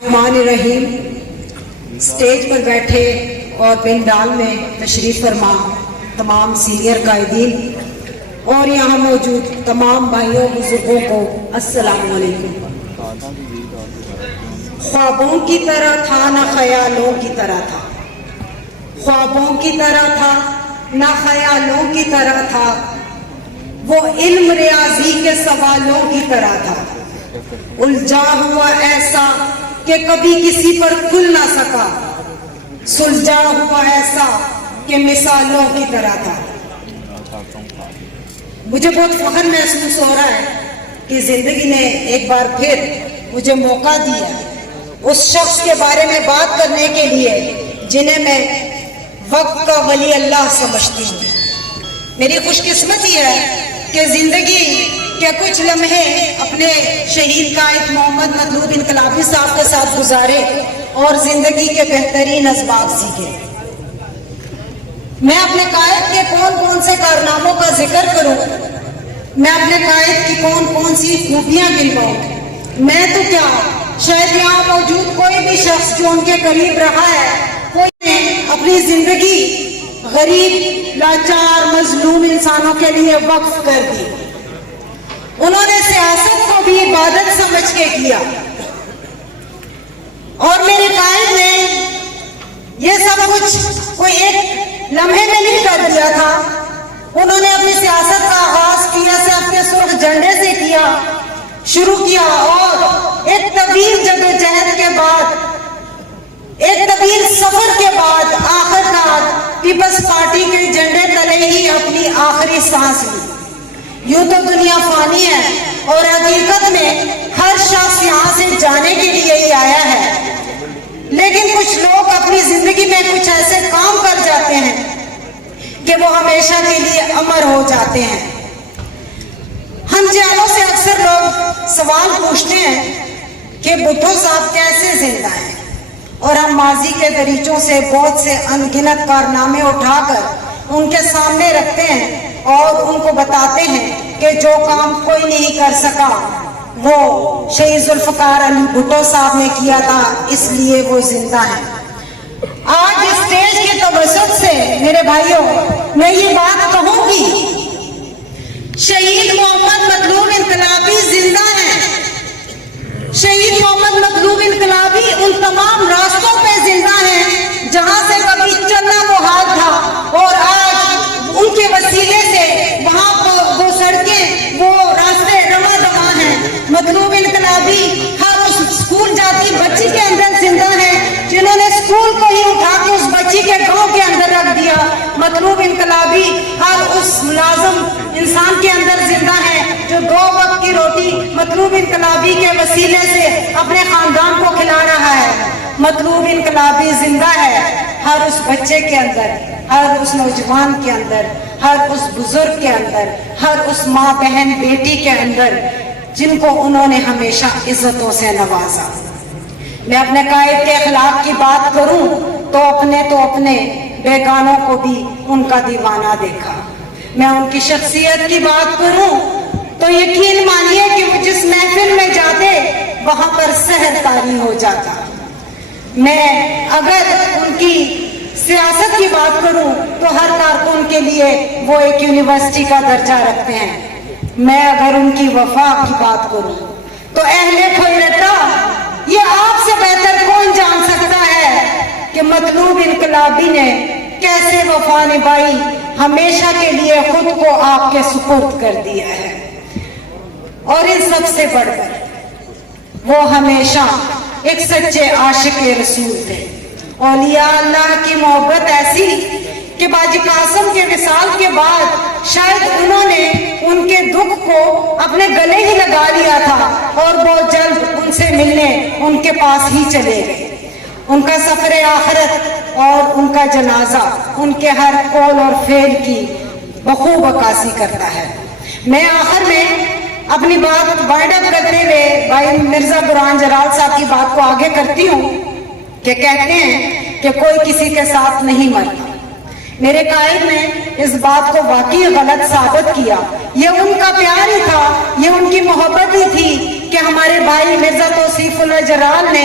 الرحمن الرحیم اسٹیج پر بیٹھے اور پنڈال میں تشریف فرما تمام سینئر قائدین اور یہاں موجود تمام بھائیوں بزرگوں کو السلام علیکم۔ خوابوں کی طرح تھا نہ خیالوں کی طرح تھا، خوابوں کی طرح تھا نہ خیالوں کی طرح تھا، وہ علم ریاضی کے سوالوں کی طرح تھا، الجھا ہوا ایسا کہ کبھی کسی پر کھل نہ سکا، سلجھا ہوا ایسا کہ مثالوں کی طرح تھا۔ مجھے بہت فخر محسوس ہو رہا ہے کہ زندگی نے ایک بار پھر مجھے موقع دیا اس شخص کے بارے میں بات کرنے کے لیے جنہیں میں وقت کا ولی اللہ سمجھتی ہوں۔ میری خوش قسمتی ہے کہ زندگی کے کچھ لمحے اپنے شہید قائد محمد مطلوب انقلابی صاحب کے ساتھ گزارے اور زندگی کے بہترین اسباق سیکھے۔ میں اپنے قائد کے کون کون سے کارناموں کا ذکر کروں، میں اپنے قائد کی کون کون سی خوبیاں گنواؤں، میں تو کیا شاید یہاں موجود کوئی بھی شخص جو ان کے قریب رہا ہے، کوئی نے اپنی زندگی غریب لاچار مظلوم انسانوں کے لیے وقف کر دی۔ انہوں نے سیاست کو بھی عبادت سمجھ کے کیا اور میرے قائد نے یہ سب کچھ کوئی ایک لمحے میں نہیں کر دیا تھا۔ انہوں نے اپنی سیاست کا آغاز کیا صرف کے سرخ جھنڈے سے کیا، شروع کیا اور ایک طویل جدوجہد کے بعد، ایک طویل سفر کے بعد آخرکار پیپلز پارٹی کے جھنڈے تلے ہی اپنی آخری سانس لی۔ یوں تو دنیا فانی ہے اور حقیقت میں ہر شخص یہاں سے جانے کے لیے ہی آیا ہے، لیکن کچھ لوگ اپنی زندگی میں کچھ ایسے کام کر جاتے ہیں کہ وہ ہمیشہ کے لیے امر ہو جاتے ہیں۔ ہم جانوں سے اکثر لوگ سوال پوچھتے ہیں کہ بھٹو صاحب کیسے زندہ ہیں، اور ہم ماضی کے دریچوں سے بہت سے انگنت کارنامے اٹھا کر ان کے سامنے رکھتے ہیں اور ان کو بتاتے ہیں کہ جو کام کوئی نہیں کر سکا وہ شہید ذوالفقار علی بھٹو صاحب نے کیا تھا، اس لیے وہ زندہ ہیں۔ آج اسٹیج کے توسط سے میرے بھائیوں میں یہ بات کہوں گی، شہید محمد مطلوب انقلابی زندہ ہیں۔ شہید محمد مطلوب انقلابی ان تمام راستوں پہ زندہ ہیں جہاں سے کبھی چلنا محال تھا، اور آج ان کے وسیلے سے وہاں وہ سڑکیں وہ راستے رواں دواں ہیں۔ مطلوب انقلابی ہر اس اسکول جاتی بچی کے اندر زندہ ہے جنہوں نے اسکول کو ہی اٹھا کے اس بچی کے گاؤں کے اندر رکھ دیا۔ مطلوب انقلابی ہر اس ملازم انسان کے اندر زندہ ہے جو 2 وقت کی روٹی مطلوب انقلابی کے وسیلے سے اپنے خاندان کو کھلا رہا ہے۔ مطلوب انقلابی زندہ ہے ہر اس بچے کے اندر، ہر اس نوجوان کے اندر، ہر اس بزرگ کے اندر، ہر اس ماں بہن بیٹی کے اندر جن کو انہوں نے ہمیشہ عزتوں سے نوازا۔ میں اپنے قائد کے اخلاق کی بات کروں تو اپنے بیگانوں کو بھی ان کا دیوانہ دیکھا۔ میں ان کی شخصیت کی بات کروں تو یقین مانیے کہ وہ جس محفل میں جاتے وہاں پر سحر طاری ہو جاتا۔ میں اگر ان کی سیاست کی بات کروں تو ہر کارکن کے لیے وہ ایک یونیورسٹی کا درجہ رکھتے ہیں۔ میں اگر ان کی وفا کی بات کروں تو اہل کھوئیرٹا یہ آپ سے بہتر کون جان سکتا ہے کہ مطلوب انقلابی نے کیسے وفا نبھائی، ہمیشہ کے لیے خود کو آپ کے سپرد کر دیا ہے۔ اور ان سب سے بڑھ کر وہ ہمیشہ ایک سچے عاشق رسول تھے۔ اولیاء اللہ کی محبت ایسی کہ باجی قاسم کے وصال کے بعد شاید انہوں نے ان کے دکھ کو اپنے گلے ہی لگا لیا تھا اور بہت جلد ان سے ملنے ان کے پاس ہی چلے گئے۔ ان کا سفر آخرت اور ان کا جنازہ ان کے ہر قول اور فعل کی بخوب عکاسی کرتا ہے۔ میں آخر میں اپنی بات وائنڈ اپ کرتے ہوئے بھائی مرزا برہان جلال صاحب کی بات کو آگے کرتی ہوں کہ کہتے ہیں کہ کوئی کسی کے ساتھ نہیں مرتا۔ میرے قائد نے اس بات کو واقعی غلط ثابت کیا۔ یہ ان کا پیار ہی تھا، یہ ان کی محبت ہی تھی کہ ہمارے بھائی مرزا توصیف اللہ جلال نے